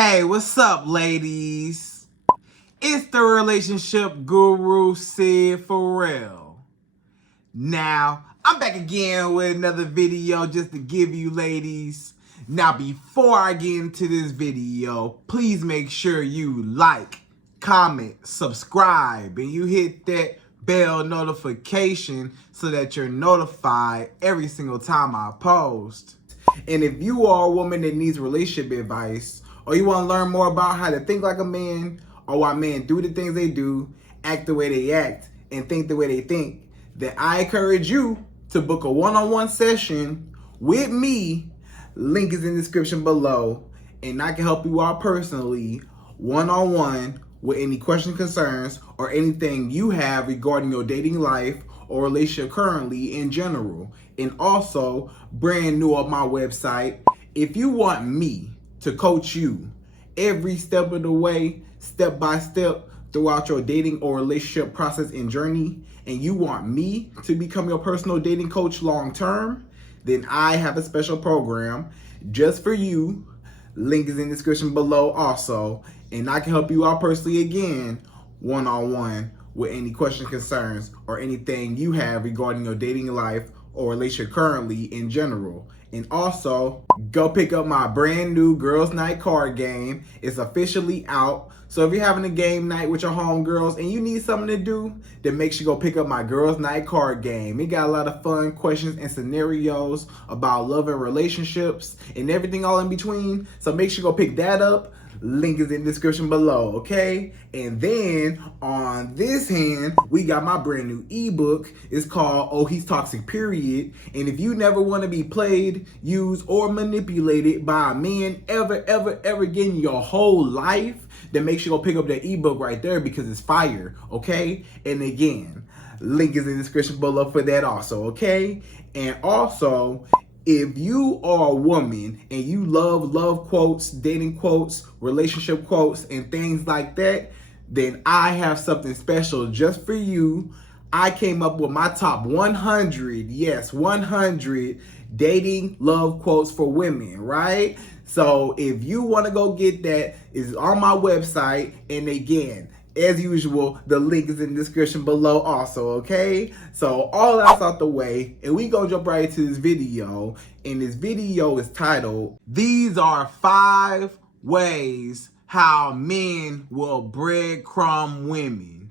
Hey, what's up, ladies? It's the relationship guru, Sydd Ferrell. Now, I'm back again with another video just to give you ladies. Now, before I get into this video, please make sure you like, comment, subscribe, and you hit that bell notification so that you're notified every single time I post. And if you are a woman that needs relationship advice, or you want to learn more about how to think like a man, or why men do the things they do, act the way they act, and think the way they think, then I encourage you to book a one-on-one session with me. Link is in the description below, and I can help you out personally, one-on-one, with any questions, concerns, or anything you have regarding your dating life or relationship currently in general. And also, brand new on my website, if you want me to coach you every step of the way, step by step, throughout your dating or relationship process and journey, and you want me to become your personal dating coach long term, then I have a special program just for you. Link is in the description below also, and I can help you out personally again, one-on-one, with any questions, concerns, or anything you have regarding your dating life or relationship currently in general. And also, go pick up my brand new Girls Night card game. It's officially out. So if you're having a game night with your homegirls and you need something to do, then make sure you go pick up my Girls Night card game. It got a lot of fun questions and scenarios about love and relationships and everything all in between. So make sure you go pick that up. Link is in the description below, okay? And then on this hand, we got my brand new ebook. It's called Oh He's Toxic Period. And if you never want to be played, used, or manipulated by a man ever again in your whole life, then make sure you go pick up that ebook right there because it's fire, okay? And again, link is in the description below for that also, okay? And also, if you are a woman and you love quotes, dating quotes, relationship quotes, and things like that, then I have something special just for you. I came up with my top 100, yes, 100 dating love quotes for women, right? So if you want to go get that, it's on my website. And again, as usual, the link is in the description below also, okay? So all that's out the way, and we gonna jump right into this video. And this video is titled, These Are 5 Ways How Men Will Breadcrumb Women.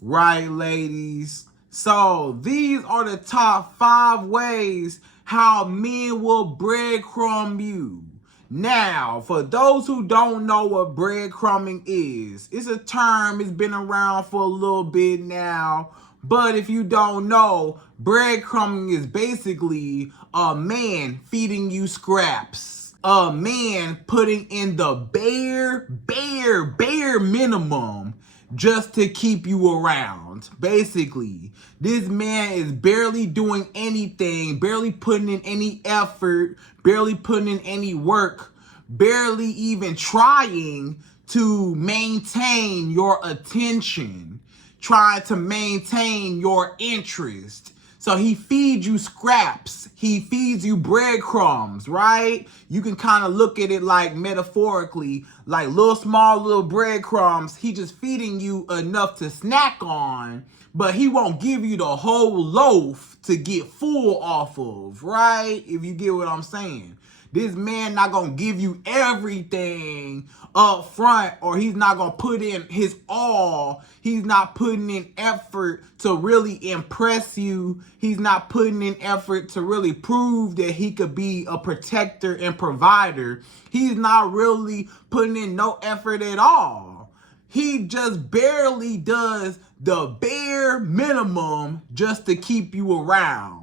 Right, ladies? So these are the top 5 ways how men will breadcrumb you. Now, for those who don't know what breadcrumbing is, it's a term, it's been around for a little bit now. But if you don't know, breadcrumbing is basically a man feeding you scraps. A man putting in the bare minimum just to keep you around. Basically, this man is barely doing anything, barely putting in any effort, barely putting in any work, barely even trying to maintain your attention, trying to maintain your interest. So he feeds you scraps. He feeds you breadcrumbs, right? You can kind of look at it like metaphorically, like little breadcrumbs. He just feeding you enough to snack on, but he won't give you the whole loaf to get full off of, right? If you get what I'm saying. This man not gonna give you everything up front, or he's not gonna put in his all. He's not putting in effort to really impress you. He's not putting in effort to really prove that he could be a protector and provider. He's not really putting in no effort at all. He just barely does the bare minimum just to keep you around.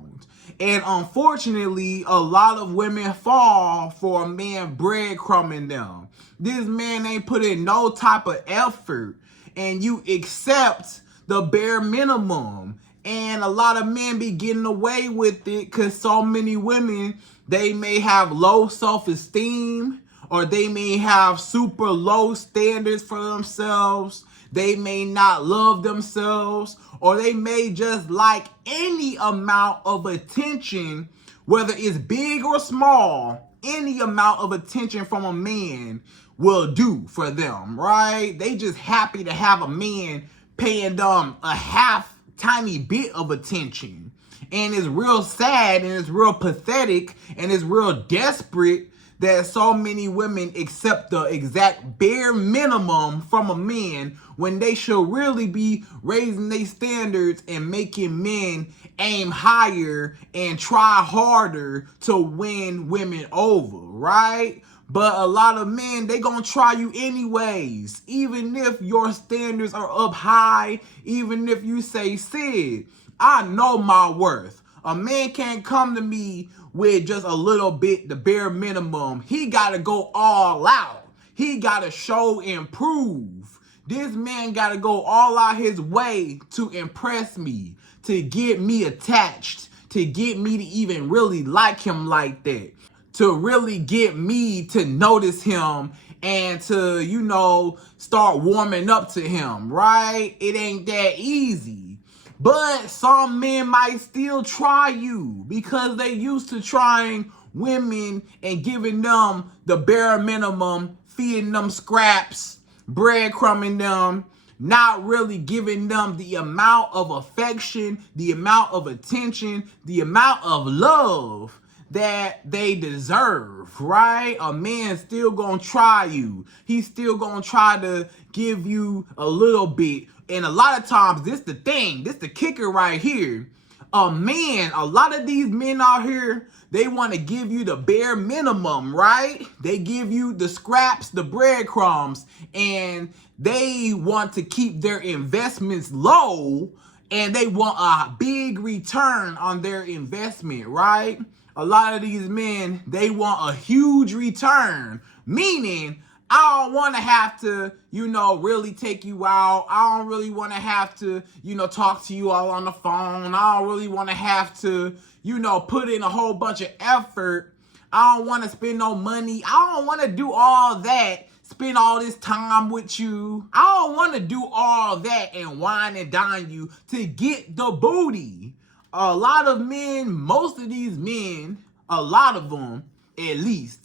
And unfortunately, a lot of women fall for a man breadcrumbing them. This man ain't put in no type of effort, and you accept the bare minimum. And a lot of men be getting away with it because so many women, they may have low self-esteem, or they may have super low standards for themselves. They may not love themselves, or they may just like any amount of attention, whether it's big or small. Any amount of attention from a man will do for them, right? They just happy to have a man paying them a half tiny bit of attention. And it's real sad and it's real pathetic and it's real desperate that so many women accept the exact bare minimum from a man when they should really be raising their standards and making men aim higher and try harder to win women over, right? But a lot of men, they gonna try you anyways, even if your standards are up high, even if you say, Syd, I know my worth. A man can't come to me with just a little bit, the bare minimum. He gotta go all out. He gotta show and prove. This man gotta go all out his way to impress me, to get me attached, to get me to even really like him like that, to really get me to notice him and to, you know, start warming up to him, right? It ain't that easy. But some men might still try you because they used to trying women and giving them the bare minimum, feeding them scraps, breadcrumbing them, not really giving them the amount of affection, the amount of attention, the amount of love that they deserve, right? A man still gonna try you. He's still gonna try to give you a little bit. And a lot of times, this the thing, this the kicker right here. A lot of these men out here, they want to give you the bare minimum, right? They give you the scraps, the breadcrumbs, and they want to keep their investments low, and they want a big return on their investment, right? A lot of these men, they want a huge return, meaning I don't want to have to, you know, really take you out. I don't really want to have to, you know, talk to you all on the phone. I don't really want to have to, you know, put in a whole bunch of effort. I don't want to spend no money. I don't want to do all that, spend all this time with you. I don't want to do all that and wine and dine you to get the booty. A lot of men, most of these men, a lot of them at least,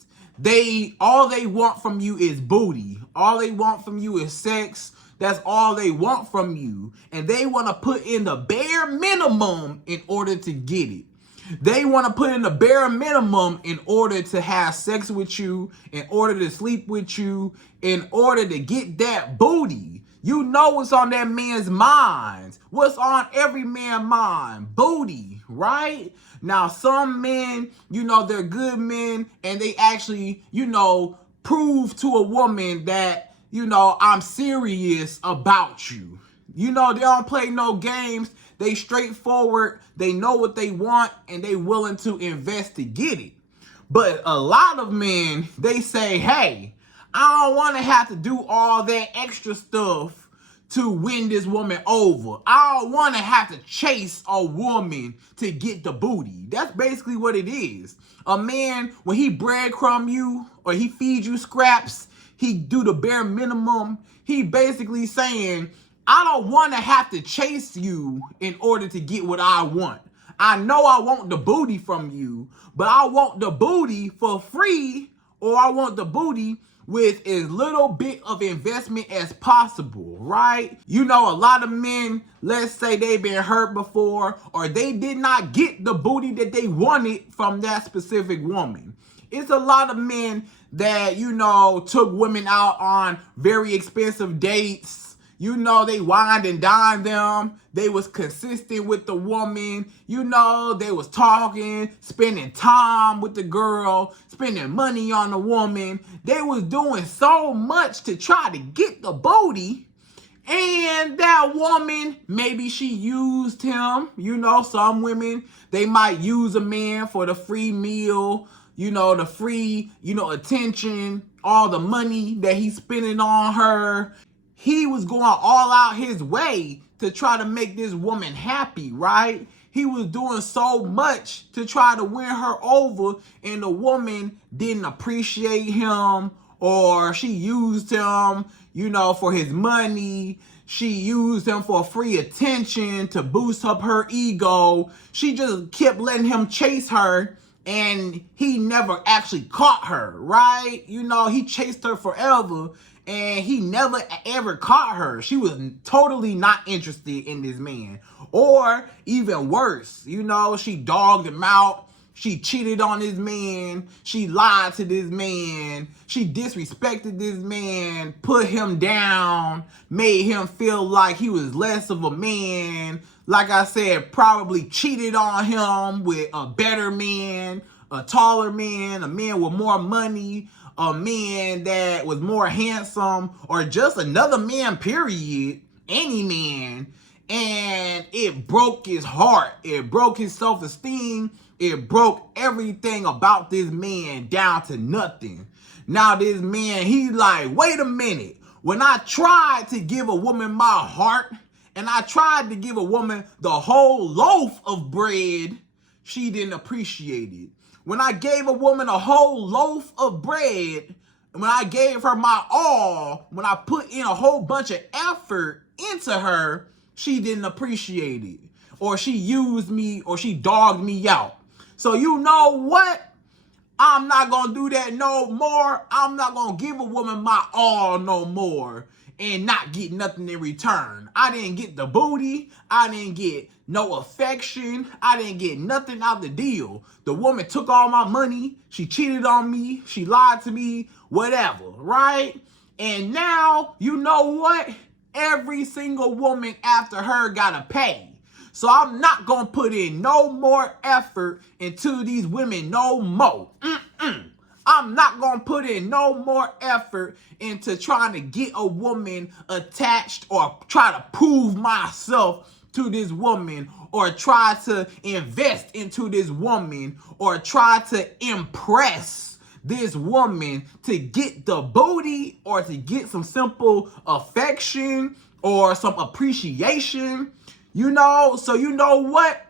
all they want from you is booty. All they want from you is sex. That's all they want from you. And they want to put in the bare minimum in order to get it. They want to put in the bare minimum in order to have sex with you, in order to sleep with you, in order to get that booty. You know what's on that man's mind. What's on every man's mind? Booty, right? Now, some men, you know, they're good men and they actually, you know, prove to a woman that, you know, I'm serious about you. You know, they don't play no games. They straightforward. They know what they want and they willing to invest to get it. But a lot of men, they say, hey, I don't want to have to do all that extra stuff to win this woman over. I don't want to have to chase a woman to get the booty. That's basically what it is. A man, when he breadcrumb you or he feeds you scraps, he do the bare minimum. He basically saying, I don't want to have to chase you in order to get what I want. I know I want the booty from you, but I want the booty for free, or I want the booty with as little bit of investment as possible, right? You know, a lot of men, let's say they've been hurt before, or they did not get the booty that they wanted from that specific woman. It's a lot of men that, you know, took women out on very expensive dates. You know, they wined and dined them. They was consistent with the woman. You know, they was talking, spending time with the girl, spending money on the woman. They was doing so much to try to get the booty. And that woman, maybe she used him. You know, some women, they might use a man for the free meal, you know, the free, you know, attention, all the money that he's spending on her. He was going all out his way to try to make this woman happy, right? He was doing so much to try to win her over, and the woman didn't appreciate him, or she used him, you know, for his money. She used him for free attention to boost up her ego. She just kept letting him chase her and he never actually caught her, right? You know, he chased her forever and he never ever caught her. She was totally not interested in this man. Or even worse, you know, she dogged him out. She cheated on this man. She lied to this man. She disrespected this man, put him down, made him feel like he was less of a man. Like I said, probably cheated on him with a better man, a taller man, a man with more money, a man that was more handsome, or just another man, period, any man. And it broke his heart. It broke his self-esteem. It broke everything about this man down to nothing. Now this man, he like, wait a minute. When I tried to give a woman my heart, and I tried to give a woman the whole loaf of bread, she didn't appreciate it. When I gave a woman a whole loaf of bread, when I gave her my all, when I put in a whole bunch of effort into her, she didn't appreciate it. Or she used me, or she dogged me out. So you know what? I'm not going to do that no more. I'm not going to give a woman my all no more and not get nothing in return. I didn't get the booty. I didn't get no affection. I didn't get nothing out the deal. The woman took all my money. She cheated on me. She lied to me, whatever, right? And now, you know what? Every single woman after her gotta pay. So I'm not gonna put in no more effort into these women no more. I'm not gonna put in no more effort into trying to get a woman attached or try to prove myself to this woman or try to invest into this woman or try to impress this woman to get the booty or to get some simple affection or some appreciation. You know, so you know what?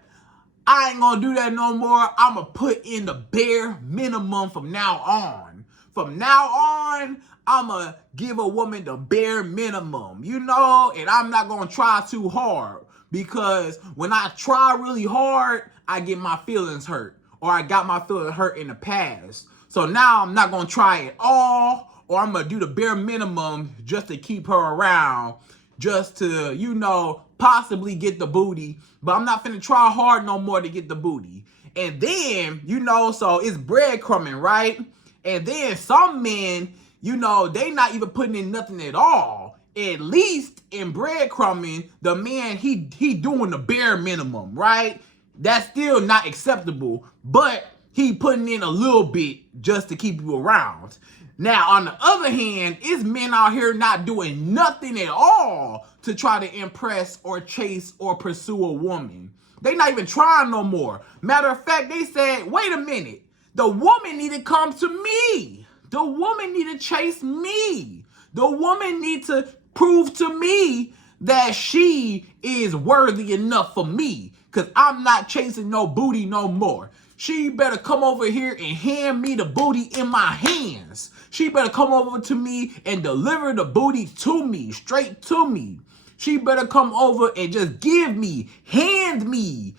I ain't gonna do that no more. I'm gonna put in the bare minimum from now on. From now on, I'm gonna give a woman the bare minimum, you know, and I'm not gonna try too hard because when I try really hard, I get my feelings hurt or I got my feelings hurt in the past. So now I'm not gonna try it all or I'm gonna do the bare minimum just to keep her around, just to, you know, possibly get the booty, but I'm not finna try hard no more to get the booty. And then, you know, so it's breadcrumbing, right? And then some men, you know, they not even putting in nothing at all. At least in breadcrumbing, the man, he doing the bare minimum, right? That's still not acceptable, but he putting in a little bit just to keep you around. Now, on the other hand, it's men out here not doing nothing at all to try to impress or chase or pursue a woman. They not even trying no more. Matter of fact, they said, wait a minute. The woman need to come to me. The woman need to chase me. The woman need to prove to me that she is worthy enough for me because I'm not chasing no booty no more. She better come over here and hand me the booty in my hands. She better come over to me and deliver the booty to me, straight to me. She better come over and just give me, hand me,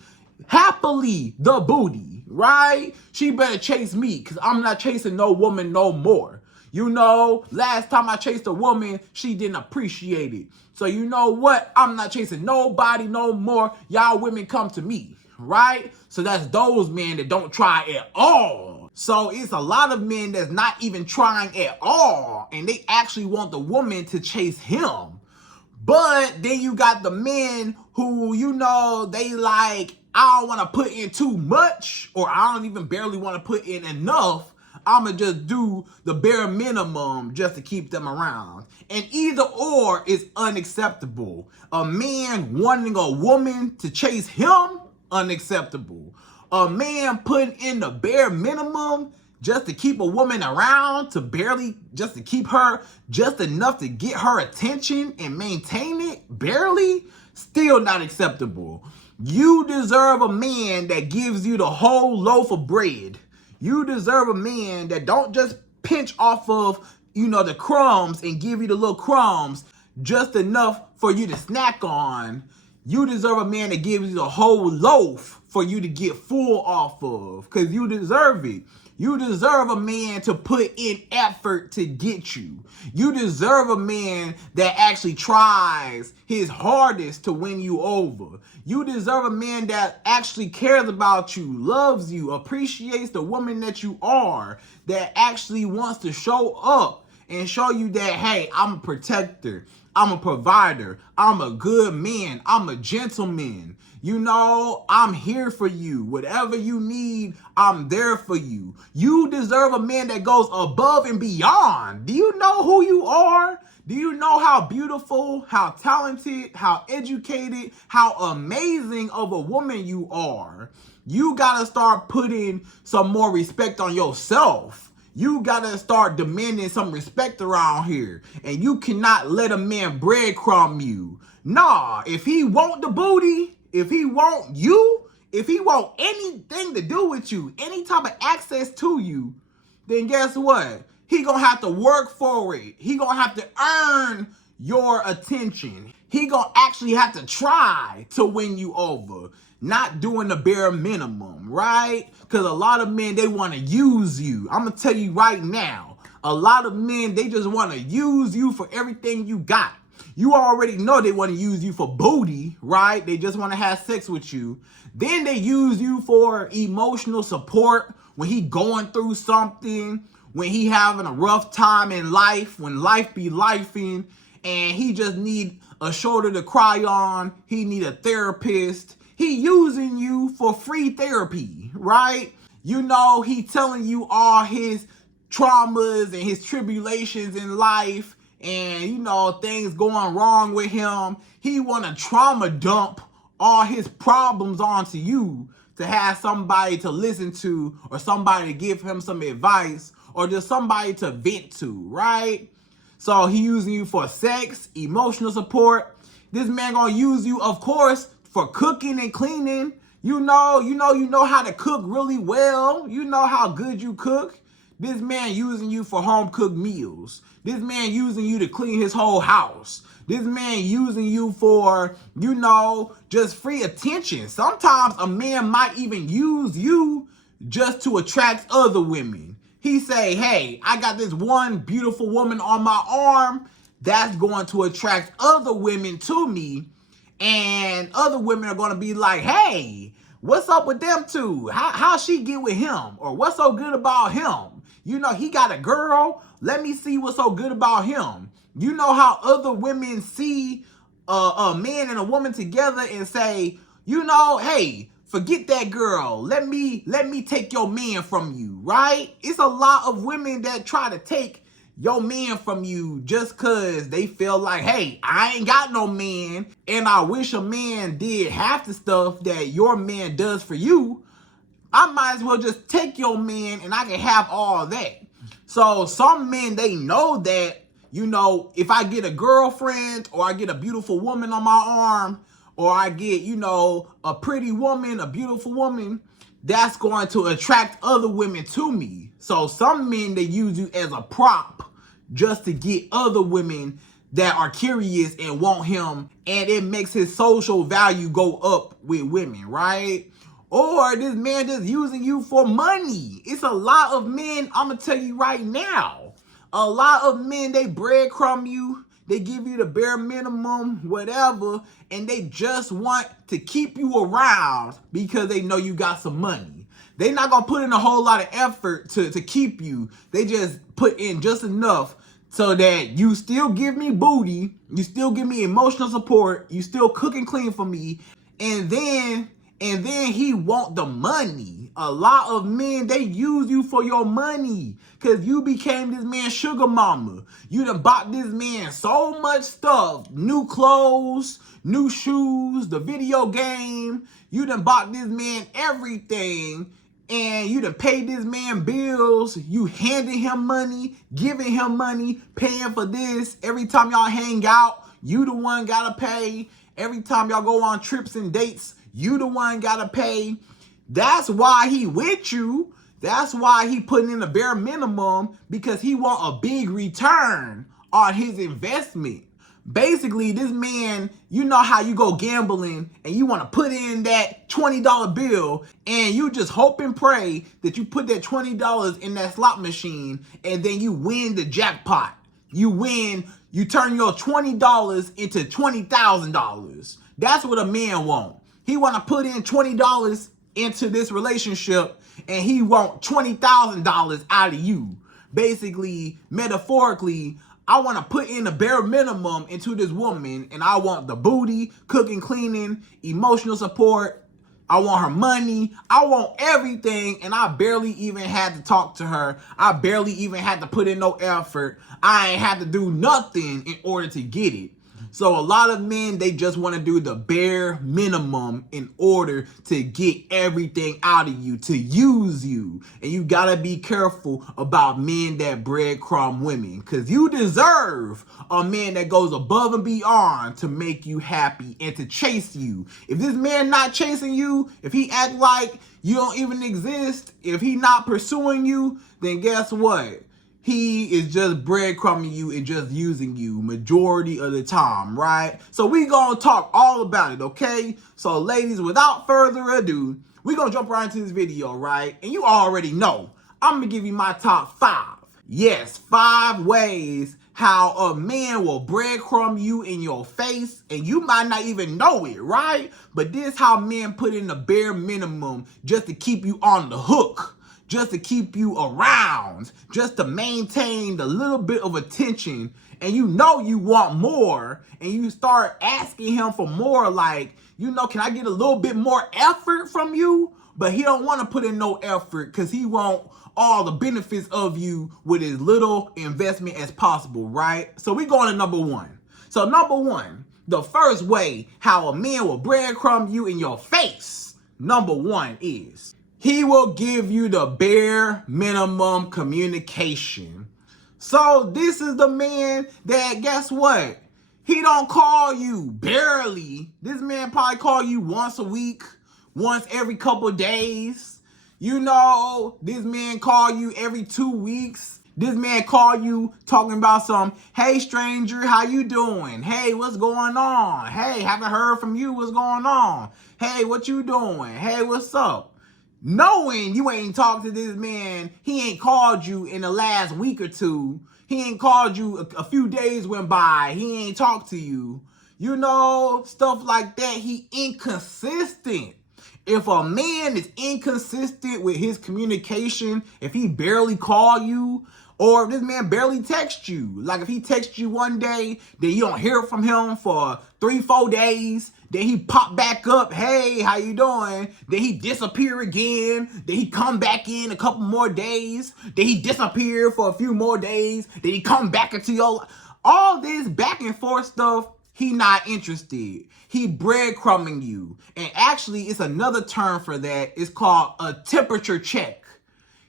happily the booty, right? She better chase me because I'm not chasing no woman no more. You know, last time I chased a woman, she didn't appreciate it. So you know what? I'm not chasing nobody no more. Y'all women come to me, right? So that's those men that don't try at all. So it's a lot of men that's not even trying at all, and they actually want the woman to chase him. But then you got the men who, you know, they like, I don't want to put in too much, or I don't even barely want to put in enough. I'm going to just do the bare minimum just to keep them around. And either or is unacceptable. A man wanting a woman to chase him, unacceptable. A man putting in the bare minimum just to keep a woman around, just to keep her just enough to get her attention and maintain it, barely, still not acceptable. You deserve a man that gives you the whole loaf of bread. You deserve a man that don't just pinch off of, you know, the crumbs and give you the little crumbs, just enough for you to snack on. You deserve a man that gives you the whole loaf for you to get full off of, because you deserve it. You deserve a man to put in effort to get you. You deserve a man that actually tries his hardest to win you over. You deserve a man that actually cares about you, loves you, appreciates the woman that you are, that actually wants to show up and show you that, hey, I'm a protector, I'm a provider, I'm a good man, I'm a gentleman. You know, I'm here for you. Whatever you need, I'm there for you. You deserve a man that goes above and beyond. Do you know who you are? Do you know how beautiful, how talented, how educated, how amazing of a woman you are? You gotta start putting some more respect on yourself. You gotta start demanding some respect around here. And you cannot let a man breadcrumb you. Nah, if he want the booty, if he want you, if he want anything to do with you, any type of access to you, then guess what? He gonna have to work for it. He gonna have to earn your attention. He gonna actually have to try to win you over. Not doing the bare minimum, right? Because a lot of men, they want to use you. I'm gonna tell you right now, a lot of men, they just want to use you for everything you got. You already know they want to use you for booty, right? They just want to have sex with you. Then they use you for emotional support when he going through something, when he having a rough time in life, when life be lifing, and he just need a shoulder to cry on. He need a therapist. He using you for free therapy, right? You know, he telling you all his traumas and his tribulations in life, and you know, things going wrong with him. He want to trauma dump all his problems onto you to have somebody to listen to, or somebody to give him some advice, or just somebody to vent to, right? So he using you for sex, emotional support. This man gonna use you, of course, for cooking and cleaning. You know how to cook really well. You know how good you cook. This man using you for home cooked meals. This man using you to clean his whole house. This man using you for, you know, just free attention. Sometimes a man might even use you just to attract other women. He say, hey, I got this one beautiful woman on my arm that's going to attract other women to me. And other women are going to be like, hey, what's up with them two? How she get with him? Or what's so good about him? You know, he got a girl. Let me see what's so good about him. You know how other women see a man and a woman together and say, you know, hey, forget that girl. Let me take your man from you, right? It's a lot of women that try to take your man from you just cause they feel like, hey, I ain't got no man, and I wish a man did half the stuff that your man does for you. I might as well just take your man and I can have all that. So some men, they know that, you know, if I get a girlfriend, or I get a beautiful woman on my arm, or I get, you know, a pretty woman, a beautiful woman, that's going to attract other women to me. So some men, they use you as a prop just to get other women that are curious and want him, and it makes his social value go up with women, right? Or this man just using you for money. It's a lot of men, I'm gonna tell you right now, a lot of men, they breadcrumb you, they give you the bare minimum, whatever, and they just want to keep you around because they know you got some money. They're not gonna put in a whole lot of effort to keep you. They just put in just enough so that you still give me booty, you still give me emotional support, you still cook and clean for me, and then he want the money. A lot of men, they use you for your money because you became this man's sugar mama. You done bought this man so much stuff, new clothes, new shoes, the video game. You done bought this man everything, and you done paid this man bills. You handing him money, giving him money, paying for this. Every time y'all hang out, you the one gotta pay. Every time y'all go on trips and dates, you the one gotta pay. That's why he with you. That's why he putting in a bare minimum, because he want a big return on his investment. Basically, this man, you know how you go gambling and you want to put in that $20 bill and you just hope and pray that you put that $20 in that slot machine and then you win the jackpot. You win, you turn your $20 into $20,000. That's what a man want. He want to put in $20 into this relationship and he want $20,000 out of you. Basically, metaphorically, I want to put in the bare minimum into this woman, and I want the booty, cooking, cleaning, emotional support. I want her money. I want everything, and I barely even had to talk to her. I barely even had to put in no effort. I ain't had to do nothing in order to get it. So a lot of men, they just want to do the bare minimum in order to get everything out of you, to use you. And you got to be careful about men that breadcrumb women, because you deserve a man that goes above and beyond to make you happy and to chase you. If this man not chasing you, if he act like you don't even exist, if he not pursuing you, then guess what? He is just breadcrumbing you and just using you majority of the time, right? So we gonna talk all about it, okay? So ladies, without further ado, we gonna jump right into this video, right? And you already know, I'm gonna give you my top 5. Yes, 5 ways how a man will breadcrumb you in your face and you might not even know it, right? But this is how men put in the bare minimum just to keep you on the hook. Just to keep you around, just to maintain the little bit of attention, and you know you want more, and you start asking him for more, like, you know, can I get a little bit more effort from you? But he don't want to put in no effort because he want all the benefits of you with as little investment as possible, right? So we going to number 1. So number 1, the first way how a man will breadcrumb you in your face, number 1 is he will give you the bare minimum communication. So this is the man that, guess what? He don't call you barely. This man probably call you once a week, once every couple days. You know, this man call you every 2 weeks. This man call you talking about some, hey stranger, how you doing? Hey, what's going on? Hey, haven't heard from you, what's going on? Hey, what you doing? Hey, what's up? Knowing you ain't talked to this man, he ain't called you in the last week or 2. He ain't called you, a few days went by, he ain't talked to you. You know, stuff like that. He inconsistent. If a man is inconsistent with his communication, if he barely call you, or if this man barely texts you, like if he texts you one day, then you don't hear from him for 3-4 days, then he pop back up, hey, how you doing? Then he disappear again, then he come back in a couple more days, then he disappear for a few more days, then he come back into your life. All this back and forth stuff, he not interested. He breadcrumbing you. And actually, it's another term for that. It's called a temperature check.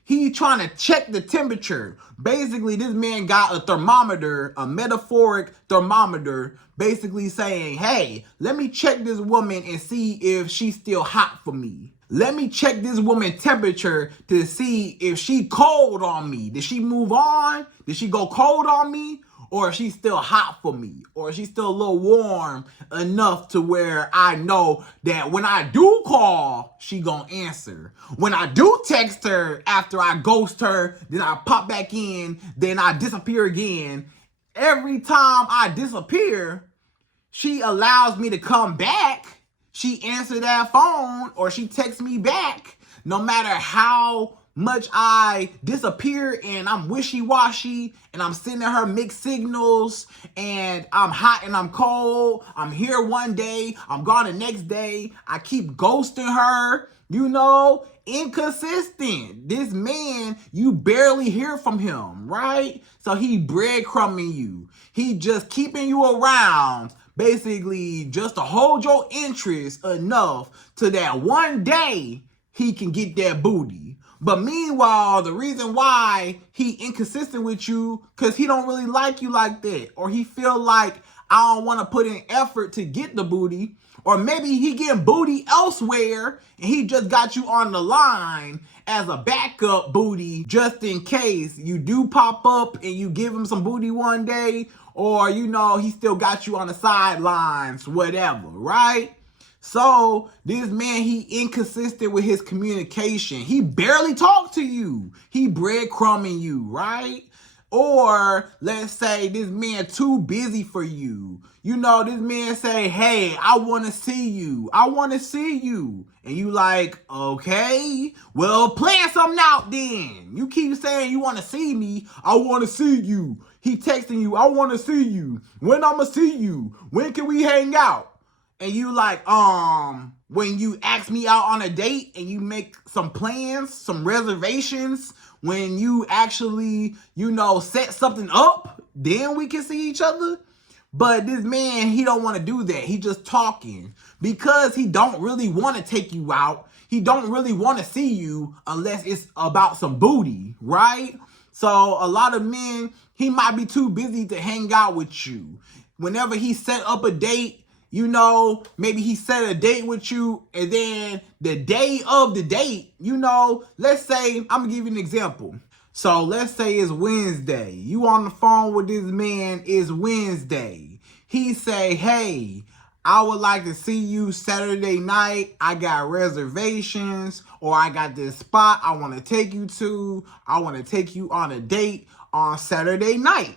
He trying to check the temperature. Basically, this man got a thermometer, a metaphoric thermometer, basically saying, hey, let me check this woman and see if she's still hot for me. Let me check this woman's temperature to see if she cold on me. Did she move on? Did she go cold on me? Or if she's still hot for me, or if she's still a little warm enough to where I know that when I do call, she gonna answer. When I do text her after I ghost her, then I pop back in, then I disappear again. Every time I disappear, she allows me to come back. She answers that phone or she texts me back, no matter how much I disappear and I'm wishy-washy and I'm sending her mixed signals and I'm hot and I'm cold. I'm here one day, I'm gone the next day. I keep ghosting her, you know, inconsistent. This man, you barely hear from him, right? So he breadcrumbing you. He just keeping you around, basically just to hold your interest enough to that one day he can get that booty. But meanwhile, the reason why he inconsistent with you, because he don't really like you like that. Or he feel like, I don't want to put in effort to get the booty. Or maybe he getting booty elsewhere and he just got you on the line as a backup booty just in case you do pop up and you give him some booty one day. or, he still got you on the sidelines, whatever, right? So this man, he inconsistent with his communication. He barely talked to you. He breadcrumbing you, right? Or let's say this man too busy for you. This man say, hey, I want to see you. I want to see you. And you like, okay, well, plan something out then. You keep saying you want to see me. I want to see you. He texting you, I want to see you. When I'ma see you? When can we hang out? And you like, when you ask me out on a date and you make some plans, some reservations, when you actually, set something up, then we can see each other. But this man, he don't want to do that. He just talking because he don't really want to take you out. He don't really want to see you unless it's about some booty, right? So a lot of men, he might be too busy to hang out with you. Whenever he set up a date, maybe he set a date with you, and then the day of the date, let's say, I'm gonna give you an example. So let's say it's Wednesday. You on the phone with this man, it's Wednesday. He say, hey, I would like to see you Saturday night. I got reservations, or I got this spot I want to take you to. I want to take you on a date on Saturday night.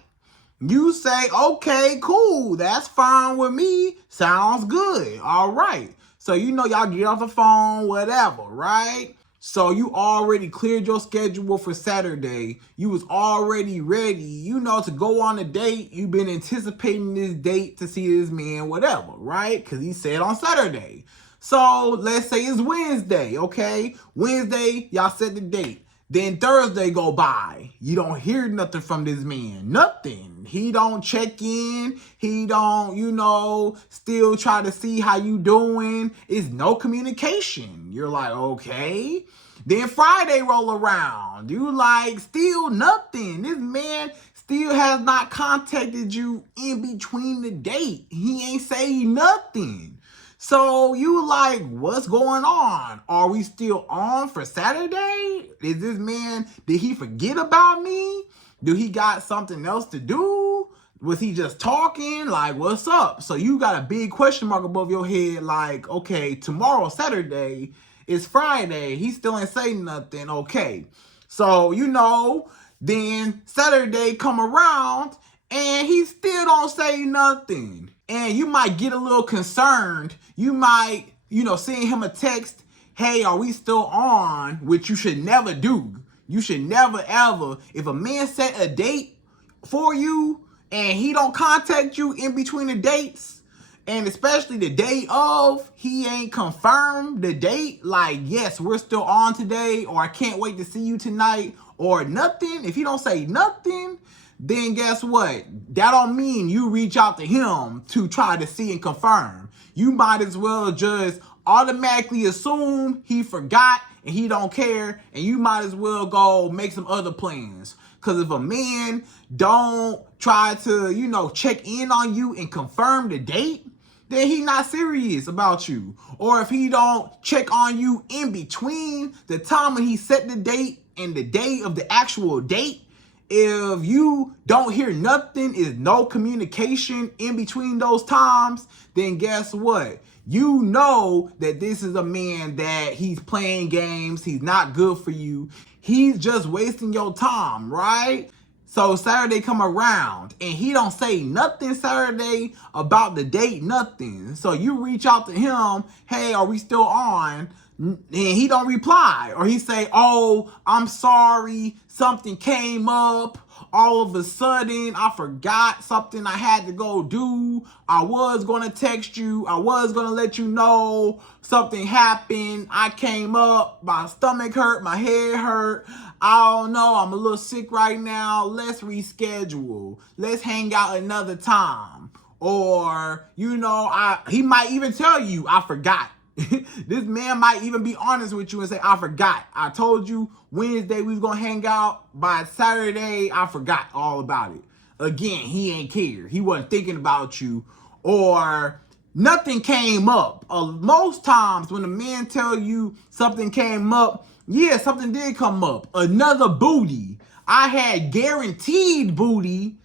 You say, okay, cool. That's fine with me. Sounds good. All right. So, y'all get off the phone, whatever, right? So you already cleared your schedule for Saturday. You was already ready, to go on a date. You've been anticipating this date to see this man, whatever, right? Because he said on Saturday. So let's say it's Wednesday, okay? Wednesday, y'all set the date. Then Thursday go by. You don't hear nothing from this man. Nothing. He don't check in. He don't, still try to see how you doing. It's no communication. You're like, okay. Then Friday roll around. You like, still nothing. This man still has not contacted you in between the date. He ain't say nothing. So you like, what's going on? Are we still on for Saturday? Is this man, did he forget about me? Do he got something else to do? Was he just talking? Like, what's up? So you got a big question mark above your head like, okay, tomorrow, Saturday, it's Friday. He still ain't saying nothing. Okay. So, then Saturday come around and he still don't say nothing. And you might get a little concerned. You might, send him a text, hey, are we still on? Which you should never do. You should never, ever. If a man set a date for you and he don't contact you in between the dates, and especially the day of, he ain't confirmed the date, like, yes, we're still on today, or I can't wait to see you tonight, or nothing. If he don't say nothing, then guess what? That don't mean you reach out to him to try to see and confirm. You might as well just automatically assume he forgot and he don't care, and you might as well go make some other plans. Because if a man don't try to, check in on you and confirm the date, then he not serious about you. Or if he don't check on you in between the time when he set the date and the day of the actual date, if you don't hear nothing, is no communication in between those times, then guess what? You know that this is a man that he's playing games. He's not good for you. He's just wasting your time, right? So Saturday come around and he don't say nothing Saturday about the date, nothing. So you reach out to him, hey, are we still on? And he don't reply, or he say, oh, I'm sorry, something came up. All of a sudden, I forgot something I had to go do. I was going to text you. I was going to let you know something happened. I came up, my stomach hurt, my head hurt. I don't know, I'm a little sick right now. Let's reschedule. Let's hang out another time. Or, he might even tell you, I forgot. This man might even be honest with you and say, I forgot. I told you Wednesday we was going to hang out. By Saturday, I forgot all about it. Again, he ain't care. He wasn't thinking about you. Or nothing came up. Most times when a man tell you something came up, yeah, something did come up. Another booty. I had guaranteed booty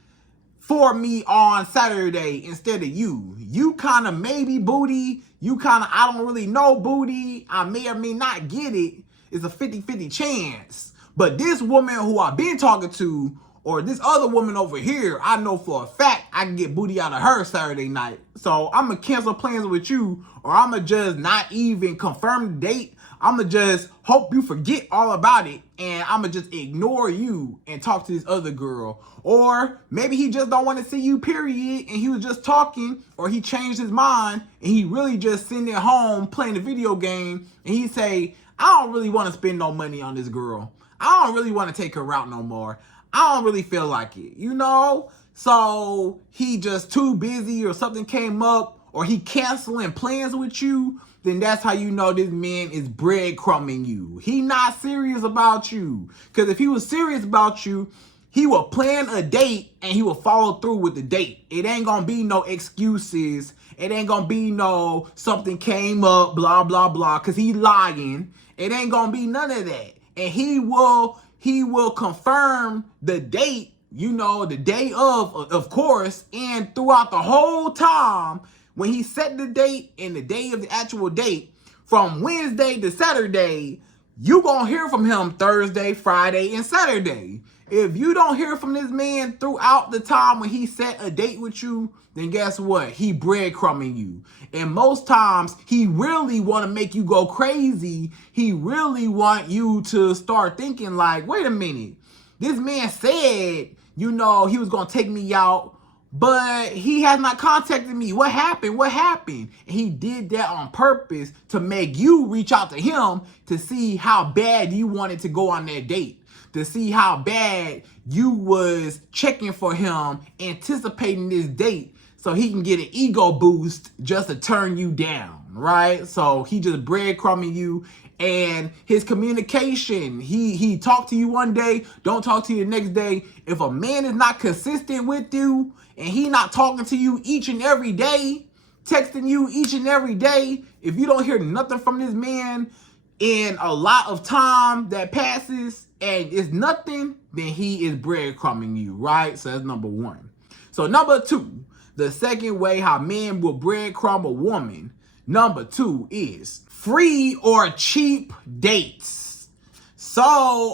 for me on Saturday instead of you. You kind of maybe booty. You kind of, I don't really know booty. I may or may not get it. It's a 50-50 chance. But this woman who I've been talking to, or this other woman over here, I know for a fact I can get booty out of her Saturday night. So I'm going to cancel plans with you, or I'm going to just not even confirm the date. I'm going to just hope you forget all about it, and I'm going to just ignore you and talk to this other girl. Or maybe he just don't want to see you, period, and he was just talking, or he changed his mind, and he really just sitting at home playing a video game, and he say, I don't really want to spend no money on this girl. I don't really want to take her out no more. I don't really feel like it, you know? So he just too busy, or something came up, or he canceling plans with you, then that's how you know this man is breadcrumbing you. He not serious about you. Because if he was serious about you, he will plan a date and he will follow through with the date. It ain't gonna be no excuses. It ain't gonna be no something came up, blah, blah, blah, because he lying. It ain't gonna be none of that. And he will confirm the date, you know, the day of course, and throughout the whole time, when he set the date and the day of the actual date, from Wednesday to Saturday, you gonna hear from him Thursday, Friday, and Saturday. If you don't hear from this man throughout the time when he set a date with you, then guess what? He breadcrumbing you. And most times, he really want to make you go crazy. He really want you to start thinking like, wait a minute. This man said, you know, he was going to take me out, but he has not contacted me. What happened? What happened? And he did that on purpose to make you reach out to him to see how bad you wanted to go on that date. To see how bad you was checking for him, anticipating this date so he can get an ego boost just to turn you down, right? So he just breadcrumbing you, and his communication, he talked to you one day, don't talk to you the next day. If a man is not consistent with you and he not talking to you each and every day, texting you each and every day, if you don't hear nothing from this man in a lot of time that passes and it's nothing, then he is breadcrumbing you, right? So that's number one. So number two, the second way how men will breadcrumb a woman, number two is free or cheap dates. So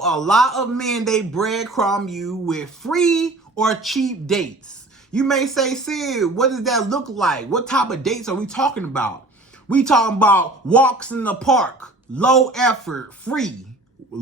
a lot of men, they breadcrumb you with free or cheap dates. You may say, Syd, what does that look like? What type of dates are we talking about? We talking about walks in the park, low effort, free,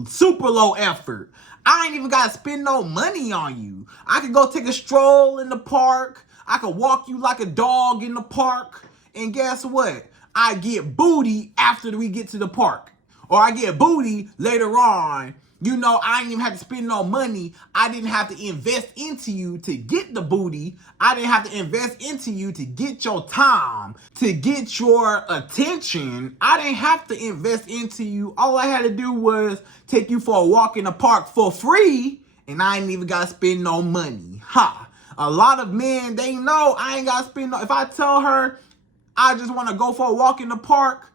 super low effort. I ain't even got to spend no money on you. I could go take a stroll in the park. I could walk you like a dog in the park. And guess what? I get booty after we get to the park. Or I get booty later on. You know, I didn't even have to spend no money. I didn't have to invest into you to get the booty. I didn't have to invest into you to get your time, to get your attention. I didn't have to invest into you. All I had to do was take you for a walk in the park for free, and I ain't even got to spend no money. Ha! A lot of men, they know I ain't got to spend no... If I tell her I just want to go for a walk in the park,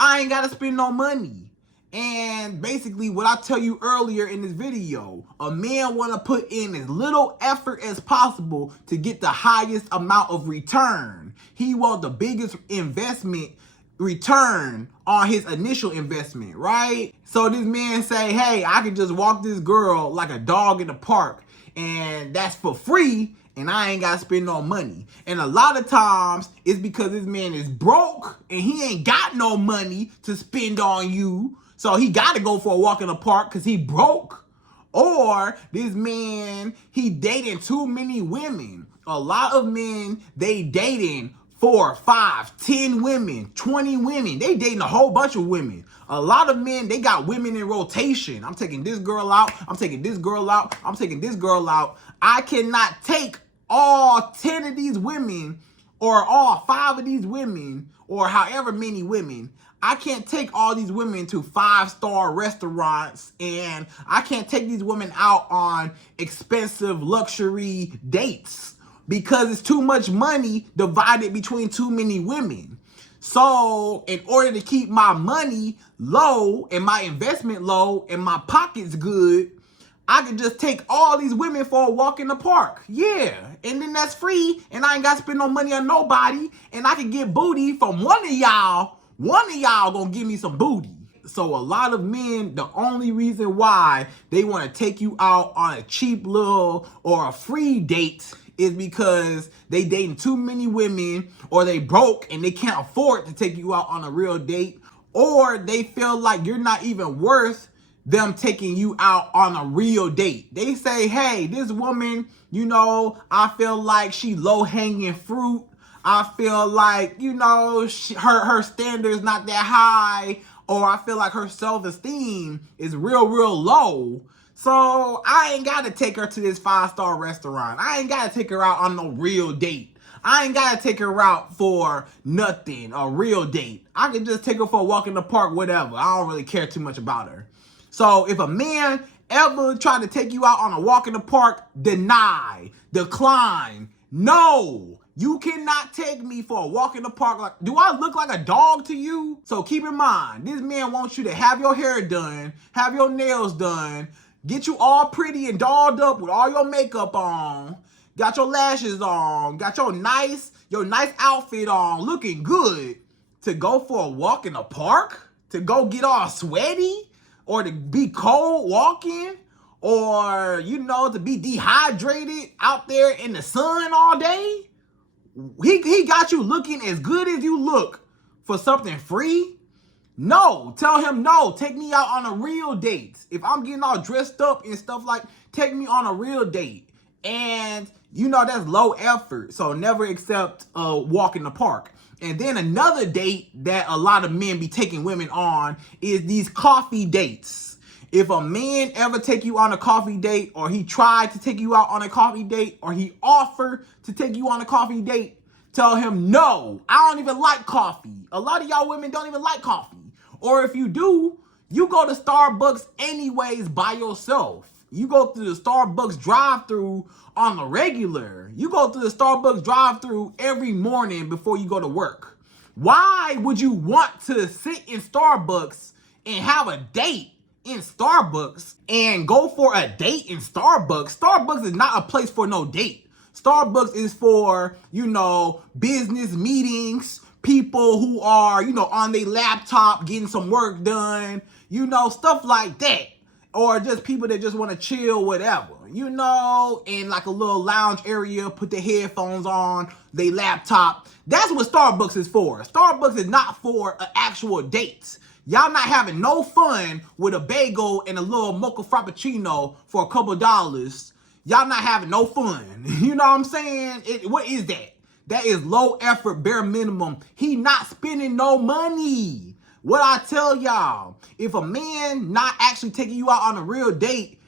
I ain't got to spend no money. And basically what I tell you earlier in this video, a man want to put in as little effort as possible to get the highest amount of return. He want the biggest investment return on his initial investment, right? So this man say, hey, I can just walk this girl like a dog in the park, and that's for free, and I ain't got to spend no money. And a lot of times it's because this man is broke and he ain't got no money to spend on you. So he got to go for a walk in the park because he broke. Or this man, he dating too many women. A lot of men, they dating 4, 5, 10 women, 20 women. They dating a whole bunch of women. A lot of men, they got women in rotation. I'm taking this girl out. I'm taking this girl out. I'm taking this girl out. I cannot take all 10 of these women or all 5 of these women or however many women. I can't take all these women to 5-star restaurants, and I can't take these women out on expensive luxury dates because it's too much money divided between too many women. So in order to keep my money low and my investment low and my pockets good, I could just take all these women for a walk in the park. Yeah. And then that's free. And I ain't got to spend no money on nobody. And I can get booty from one of y'all. One of y'all gonna give me some booty. So a lot of men, the only reason why they want to take you out on a cheap little or a free date is because they dating too many women, or they broke and they can't afford to take you out on a real date, or they feel like you're not even worth them taking you out on a real date. They say, hey, this woman, you know, I feel like she low-hanging fruit. I feel like, you know, her standard's not that high, or I feel like her self-esteem is real low. So I ain't got to take her to this 5-star restaurant. I ain't got to take her out on no real date. I ain't got to take her out for nothing, a real date. I can just take her for a walk in the park, whatever. I don't really care too much about her. So if a man ever try to take you out on a walk in the park, deny, decline, no. You cannot take me for a walk in the park. Like, do I look like a dog to you? So keep in mind, this man wants you to have your hair done, have your nails done, get you all pretty and dolled up with all your makeup on, got your lashes on, got your nice outfit on, looking good, to go for a walk in the park, to go get all sweaty, or to be cold walking, or, you know, to be dehydrated out there in the sun all day. He got you looking as good as you look for something free? No, tell him no. Take me out on a real date. If I'm getting all dressed up and stuff, like, take me on a real date. And, you know, that's low effort. So never accept a walk in the park. And then another date that a lot of men be taking women on is these coffee dates. If a man ever take you on a coffee date, or he tried to take you out on a coffee date, or he offered to take you on a coffee date, tell him, no, I don't even like coffee. A lot of y'all women don't even like coffee. Or if you do, you go to Starbucks anyways by yourself. You go through the Starbucks drive-thru on the regular. You go through the Starbucks drive-thru every morning before you go to work. Why would you want to sit in Starbucks and have a date in Starbucks and go for a date in Starbucks? Starbucks is not a place for no date. Starbucks is for, you know, business meetings, people who are, you know, on their laptop getting some work done, you know, stuff like that. Or just people that just want to chill, whatever, you know, in like a little lounge area, put their headphones on, their laptop. That's what Starbucks is for. Starbucks is not for an actual date. Y'all not having no fun with a bagel and a little mocha frappuccino for a couple dollars. Y'all not having no fun. You know what I'm saying? What is that? That is low effort, bare minimum. He not spending no money. What I tell y'all, if a man not actually taking you out on a real date,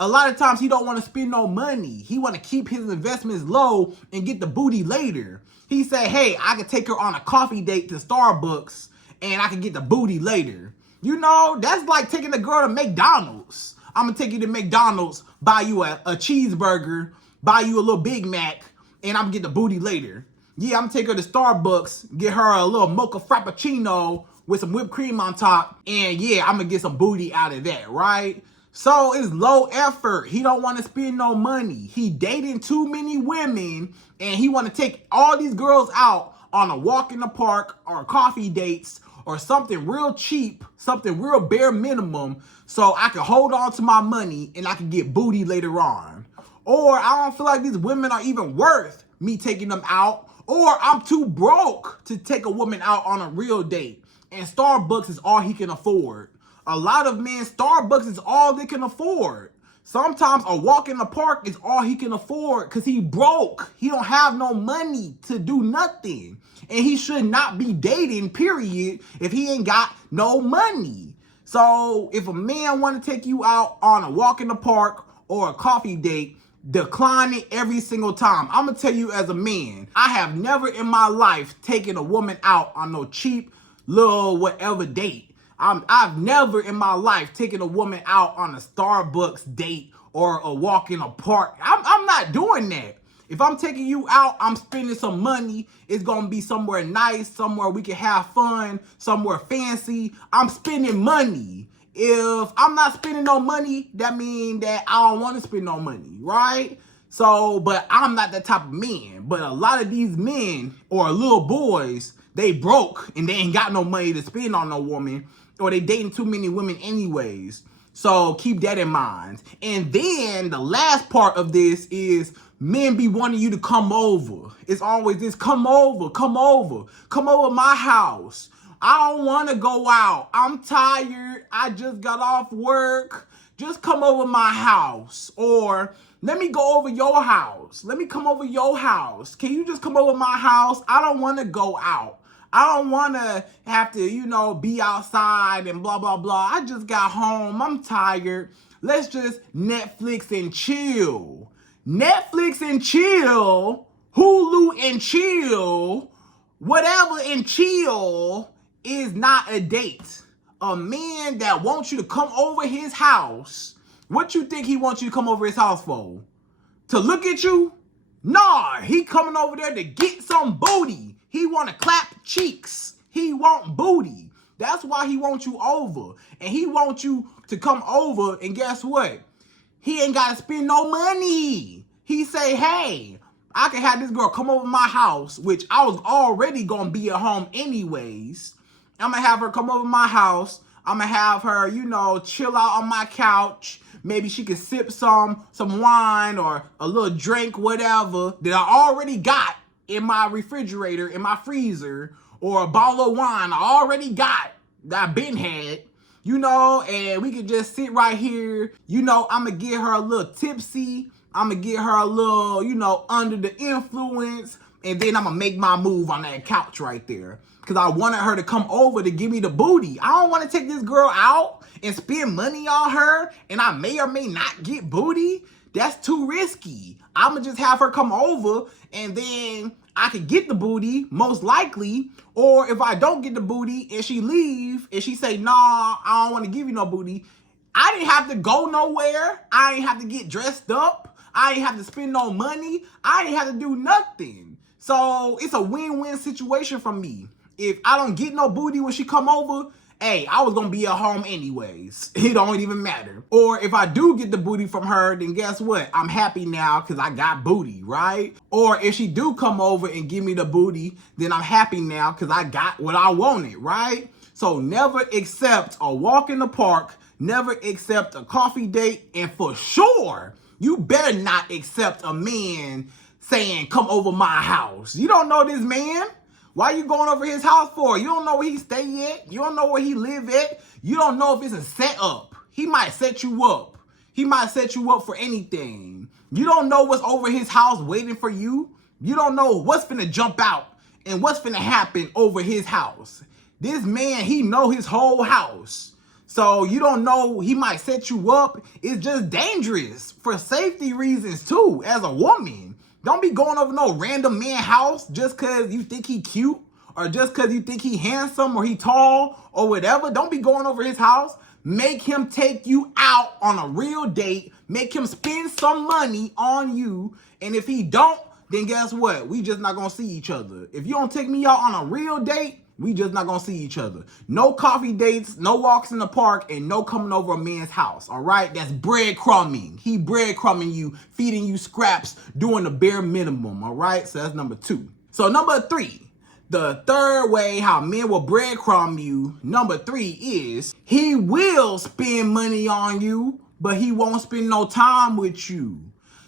a lot of times he don't want to spend no money. He want to keep his investments low and get the booty later. He say, hey, I can take her on a coffee date to Starbucks and I can get the booty later. You know, that's like taking a girl to McDonald's. I'm going to take you to McDonald's, buy you a cheeseburger, buy you a little Big Mac, and I'm going to get the booty later. Yeah, I'm going to take her to Starbucks, get her a little mocha frappuccino with some whipped cream on top, and yeah, I'm going to get some booty out of that, right? So it's low effort. He don't want to spend no money. He dating too many women, and he want to take all these girls out on a walk in the park or coffee dates or something real cheap, something real bare minimum, so I can hold on to my money and I can get booty later on. Or I don't feel like these women are even worth me taking them out, or I'm too broke to take a woman out on a real date, and Starbucks is all he can afford. A lot of men, Starbucks is all they can afford. Sometimes a walk in the park is all he can afford because he broke. He don't have no money to do nothing. And he should not be dating, period, if he ain't got no money. So if a man want to take you out on a walk in the park or a coffee date, decline it every single time. I'm going to tell you as a man, I have never in my life taken a woman out on no cheap little whatever date. I've never in my life taken a woman out on a Starbucks date or a walk in a park. I'm not doing that. If I'm taking you out, I'm spending some money. It's going to be somewhere nice, somewhere we can have fun, somewhere fancy. I'm spending money. If I'm not spending no money, that means that I don't want to spend no money, right? So, but I'm not that type of man. But a lot of these men or little boys, they broke and they ain't got no money to spend on no woman, or they dating too many women anyways. So keep that in mind. And then the last part of this is men be wanting you to come over. It's always this, come over, come over, come over my house. I don't want to go out. I'm tired. I just got off work. Just come over my house. Or let me go over your house. Let me come over your house. Can you just come over my house? I don't want to go out. I don't want to have to, be outside and blah, blah, blah. I just got home. I'm tired. Let's just Netflix and chill. Netflix and chill. Hulu and chill. Whatever and chill is not a date. A man that wants you to come over his house, what you think he wants you to come over his house for? To look at you? Nah, he coming over there to get some booty. He want to clap cheeks. He want booty. That's why he wants you over. And he wants you to come over, and guess what? He ain't got to spend no money. He say, hey, I can have this girl come over my house, which I was already going to be at home anyways. I'm going to have her come over my house. I'm going to have her, chill out on my couch. Maybe she could sip some wine or a little drink, whatever, that I already got in my refrigerator, in my freezer, or a bottle of wine I already got that I've been had, and we could just sit right here. I'm going to get her a little tipsy. I'm going to get her a little, under the influence. And then I'm going to make my move on that couch right there. Because I wanted her to come over to give me the booty. I don't want to take this girl out and spend money on her, and I may or may not get booty. That's too risky. I'm going to just have her come over, and then I could get the booty, most likely. Or if I don't get the booty and she leave and she say, nah, I don't want to give you no booty, I didn't have to go nowhere. I ain't have to get dressed up. I ain't have to spend no money. I ain't have to do nothing. So it's a win-win situation for me. If I don't get no booty when she come over, hey, I was going to be at home anyways. It don't even matter. Or if I do get the booty from her, then guess what? I'm happy now because I got booty, right? Or if she do come over and give me the booty, then I'm happy now because I got what I wanted, right? So never accept a walk in the park. Never accept a coffee date. And for sure, you better not accept a man saying, come over my house. You don't know this man. Why you going over his house for? You don't know where he stay at. You don't know where he live at. You don't know if it's a setup. He might set you up. He might set you up for anything. You don't know what's over his house waiting for you. You don't know what's finna jump out and what's finna happen over his house. This man, he know his whole house. So you don't know, he might set you up. It's just dangerous for safety reasons too, as a woman. Don't be going over no random man house just because you think he cute or just because you think he handsome or he tall or whatever. Don't be going over his house. Make him take you out on a real date. Make him spend some money on you. And if he don't, then guess what? We just not going to see each other. If you don't take me out on a real date, we just not going to see each other. No coffee dates, no walks in the park, and no coming over a man's house, all right? That's breadcrumbing. He breadcrumbing you, feeding you scraps, doing the bare minimum, all right? So that's number 2. So number 3, the third way how men will breadcrumb you, number 3 is he will spend money on you, but he won't spend no time with you.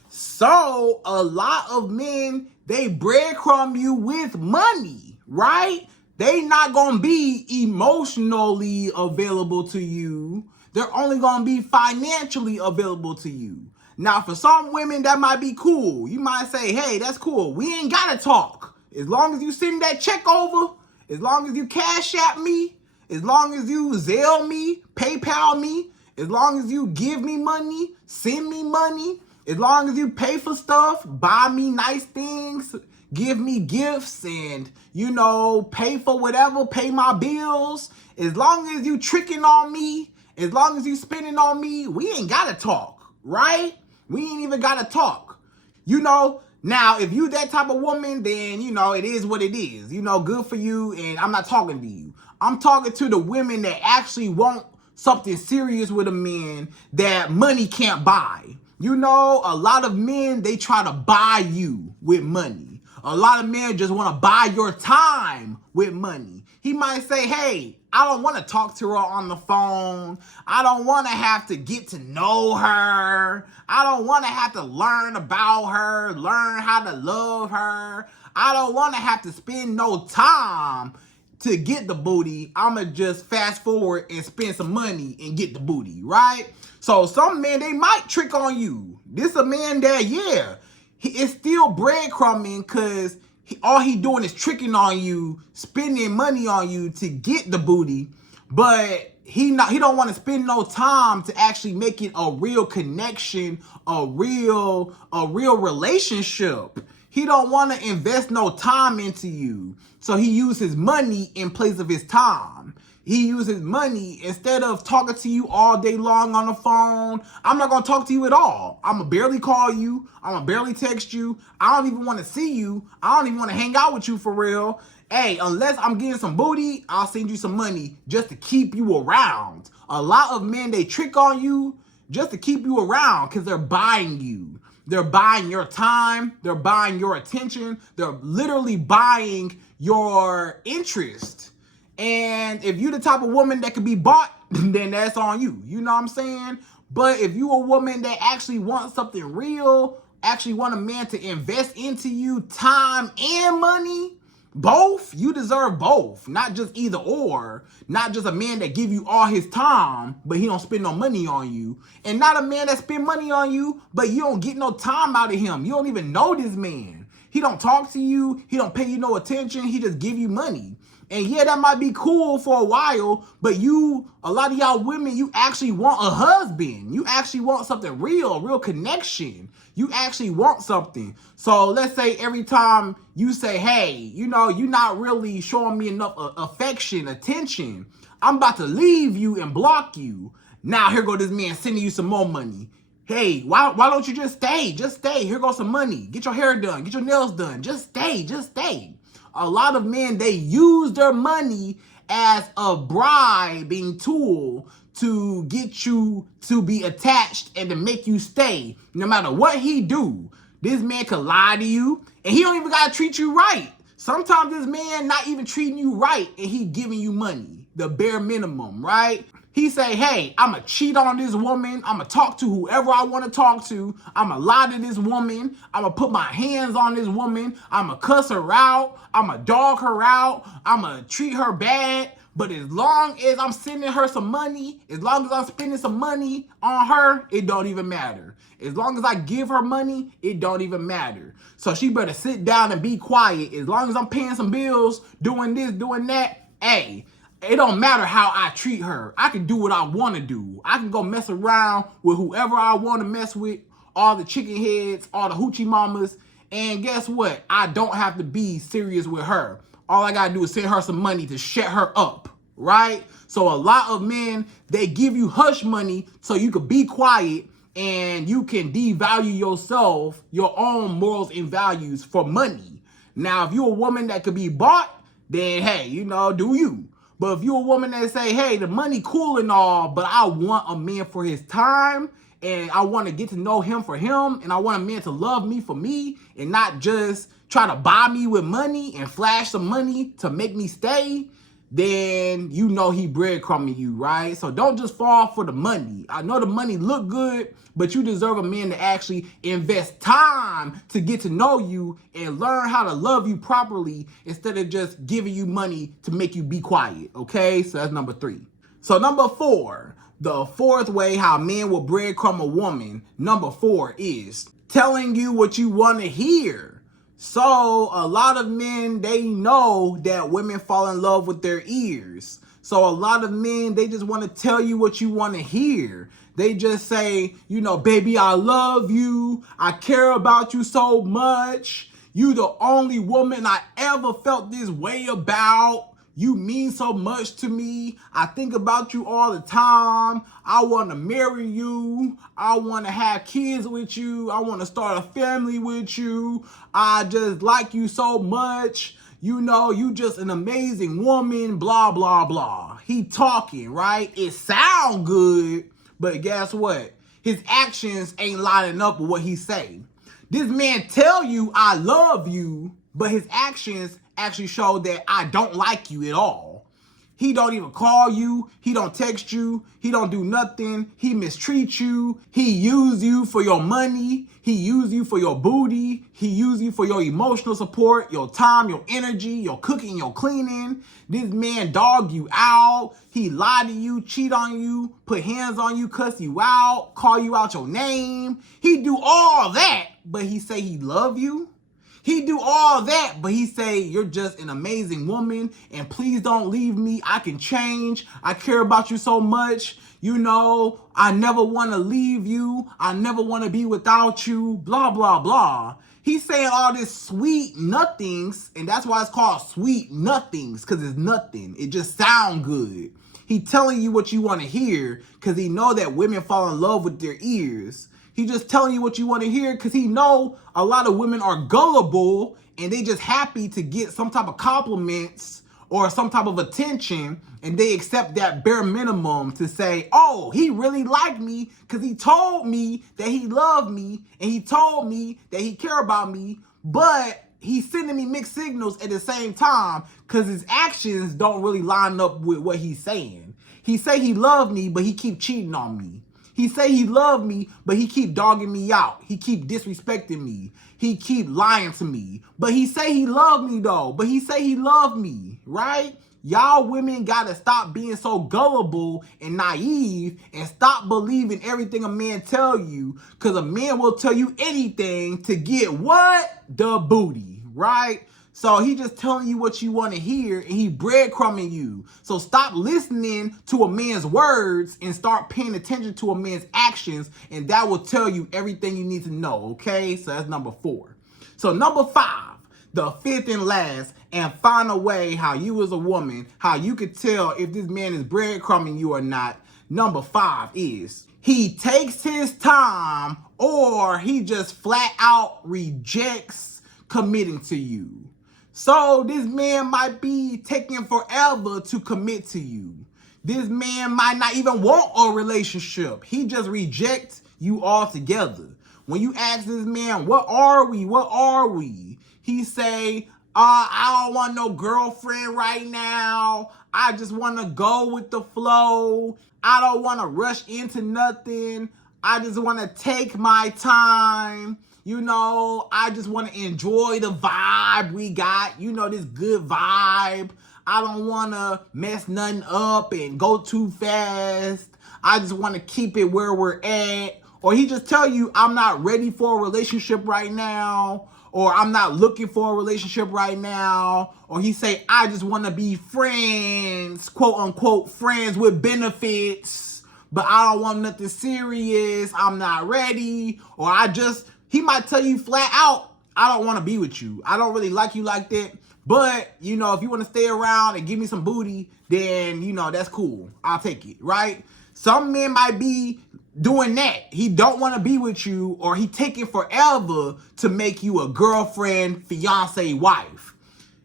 So a lot of men, they breadcrumb you with money, right? They not going to be emotionally available to you. They're only going to be financially available to you. Now, for some women, that might be cool. You might say, hey, that's cool. We ain't got to talk. As long as you send that check over, as long as you Cashapp me, as long as you Zelle me, PayPal me, as long as you give me money, send me money, as long as you pay for stuff, buy me nice things, give me gifts and, pay for whatever, pay my bills. As long as you tricking on me, as long as you spending on me, we ain't got to talk, right? We ain't even got to talk. Now, if you that type of woman, then, it is what it is. Good for you, and I'm not talking to you. I'm talking to the women that actually want something serious with a man that money can't buy. You know, a lot of men, they try to buy you with money. A lot of men just want to buy your time with money. He might say, hey, I don't want to talk to her on the phone. I don't want to have to get to know her. I don't want to have to learn about her, learn how to love her. I don't want to have to spend no time to get the booty. I'ma just fast forward and spend some money and get the booty, right? So some men, they might trick on you. This a man that, yeah, he is still breadcrumbing because all he doing is tricking on you, spending money on you to get the booty, but he don't want to spend no time to actually make it a real connection, a real relationship. He don't want to invest no time into you. So he uses money in place of his time. He uses money instead of talking to you all day long on the phone. I'm not going to talk to you at all. I'm going to barely call you. I'm going to barely text you. I don't even want to see you. I don't even want to hang out with you for real. Hey, unless I'm getting some booty, I'll send you some money just to keep you around. A lot of men, they trick on you just to keep you around because they're buying you. They're buying your time. They're buying your attention. They're literally buying your interest. And if you're the type of woman that can be bought, then that's on you. You know what I'm saying? But if you a woman that actually wants something real, actually want a man to invest into you time and money, both, you deserve both. Not just either or. Not just a man that give you all his time, but he don't spend no money on you. And not a man that spend money on you, but you don't get no time out of him. You don't even know this man. He don't talk to you. He don't pay you no attention. He just give you money. And yeah, that might be cool for a while, but a lot of y'all women, you actually want a husband. You actually want something real, real connection. You actually want something. So let's say every time you say, hey, you know, you're not really showing me enough affection, attention. I'm about to leave you and block you. Now here go this man sending you some more money. Hey, why don't you just stay? Just stay. Here goes some money. Get your hair done. Get your nails done. Just stay. Just stay. A lot of men, they use their money as a bribing tool to get you to be attached and to make you stay. No matter what he do, this man could lie to you and he don't even gotta treat you right. Sometimes this man not even treating you right and he giving you money, the bare minimum, right? He say, hey, I'm going to cheat on this woman. I'm going to talk to whoever I want to talk to. I'm going to lie to this woman. I'm going to put my hands on this woman. I'm going to cuss her out. I'm going to dog her out. I'm going to treat her bad. But as long as I'm sending her some money, as long as I'm spending some money on her, it don't even matter. As long as I give her money, it don't even matter. So she better sit down and be quiet. As long as I'm paying some bills, doing this, doing that, hey, it don't matter how I treat her. I can do what I want to do. I can go mess around with whoever I want to mess with, all the chicken heads, all the hoochie mamas. And guess what? I don't have to be serious with her. All I got to do is send her some money to shut her up, right? So a lot of men, they give you hush money so you can be quiet and you can devalue yourself, your own morals and values for money. Now, if you're a woman that could be bought, then hey, you know, do you. But if you're a woman that say, hey, the money cool and all, but I want a man for his time and I want to get to know him for him and I want a man to love me for me and not just try to buy me with money and flash some money to make me stay, then you know he breadcrumbing you, right? So don't just fall for the money. I know the money look good, but you deserve a man to actually invest time to get to know you and learn how to love you properly instead of just giving you money to make you be quiet, okay? So that's number 3. So number 4, the fourth way how men will breadcrumb a woman, number 4 is telling you what you want to hear. So a lot of men, they know that women fall in love with their ears. So a lot of men, they just want to tell you what you want to hear. They just say, you know, baby, I love you. I care about you so much. You the only woman I ever felt this way about. You mean so much to me. I think about you all the time. I want to marry you. I want to have kids with you. I want to start a family with you. I just like you so much. You know, you just an amazing woman, blah, blah, blah. He talking, right? It sound good, but guess what? His actions ain't lining up with what he say. This man tell you, I love you, but his actions actually show that I don't like you at all. He don't even call you. He don't text you. He don't do nothing. He mistreats you. He use you for your money. He use you for your booty. He use you for your emotional support, your time, your energy, your cooking, your cleaning. This man dog you out. He lie to you, cheat on you, put hands on you, cuss you out, call you out your name. He do all that, but he say he love you. He do all that, but he say, you're just an amazing woman, and please don't leave me. I can change. I care about you so much. You know, I never want to leave you. I never want to be without you, blah, blah, blah. He's saying all this sweet nothings, and that's why it's called sweet nothings, because it's nothing. It just sound good. He telling you what you want to hear, because he know that women fall in love with their ears. He just telling you what you want to hear because he know a lot of women are gullible and they just happy to get some type of compliments or some type of attention, and they accept that bare minimum to say, oh, he really liked me because he told me that he loved me and he told me that he cared about me, but he's sending me mixed signals at the same time because his actions don't really line up with what he's saying. He say he loved me, but he keep cheating on me. He say he loved me, but he keep dogging me out. He keep disrespecting me. He keep lying to me. But he say he loved me though. But he say he loved me, right? Y'all women gotta stop being so gullible and naive and stop believing everything a man tell you, because a man will tell you anything to get what? The booty, right? So he just telling you what you want to hear, and he breadcrumbing you. So stop listening to a man's words and start paying attention to a man's actions, and that will tell you everything you need to know, okay? So that's number 4. So number 5, the fifth and last and final way how you as a woman, how you could tell if this man is breadcrumbing you or not, number 5 is he takes his time, or he just flat out rejects committing to you. So this man might be taking forever to commit to you. This man might not even want a relationship. He just rejects you altogether. When you ask this man, what are we? What are we? He say, I don't want no girlfriend right now. I just want to go with the flow. I don't want to rush into nothing. I just want to take my time. You know, I just want to enjoy the vibe we got. You know, this good vibe. I don't want to mess nothing up and go too fast. I just want to keep it where we're at. Or he just tell you, I'm not ready for a relationship right now. Or I'm not looking for a relationship right now. Or he say, I just want to be friends, quote unquote, friends with benefits. But I don't want nothing serious. I'm not ready. Or he might tell you flat out, I don't want to be with you. I don't really like you like that. But, you know, if you want to stay around and give me some booty, then, you know, that's cool. I'll take it, right? Some men might be doing that. He don't want to be with you, or he taking forever to make you a girlfriend, fiance, wife.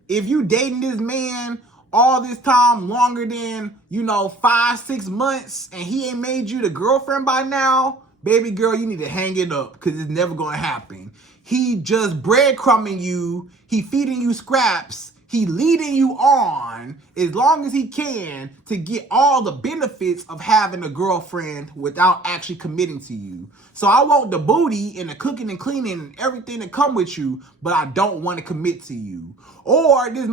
If you dating this man all this time, longer than, 5-6 months, and he ain't made you the girlfriend by now, baby girl, you need to hang it up, because it's never going to happen. He just breadcrumbing you. He feeding you scraps. He leading you on as long as he can to get all the benefits of having a girlfriend without actually committing to you. So I want the booty and the cooking and cleaning and everything that come with you, but I don't want to commit to you. Or this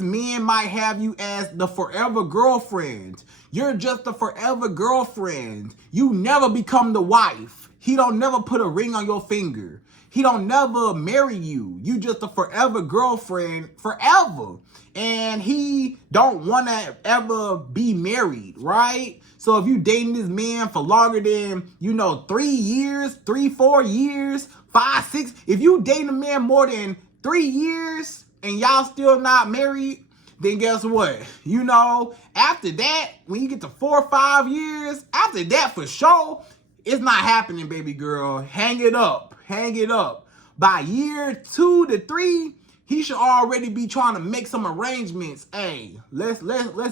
man might have you as the forever girlfriend. You're just a forever girlfriend. You never become the wife. He don't never put a ring on your finger. He don't never marry you. You just a forever girlfriend, forever. And he don't want to ever be married, right? So if you dating this man for longer than, 3 years, 3-4 years, 5-6, if you dating a man more than 3 years and y'all still not married, then guess what? After that, when you get to 4 or 5 years, after that for sure, it's not happening, baby girl. Hang it up. Hang it up. By year 2 to 3, he should already be trying to make some arrangements. Hey, let's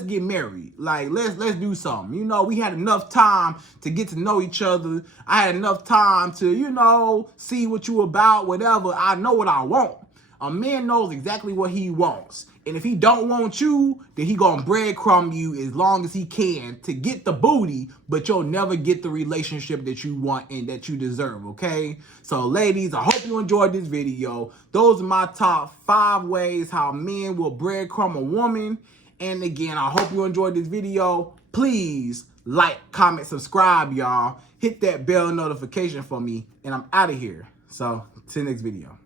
get married. Like, let's do something. You know, we had enough time to get to know each other. I had enough time to, you know, see what you about, whatever. I know what I want. A man knows exactly what he wants. And if he don't want you, then he gonna breadcrumb you as long as he can to get the booty, but you'll never get the relationship that you want and that you deserve, okay? So ladies, I hope you enjoyed this video. Those are my top 5 ways how men will breadcrumb a woman. And again, I hope you enjoyed this video. Please like, comment, subscribe, y'all. Hit that bell notification for me, and I'm out of here. So, see you next video.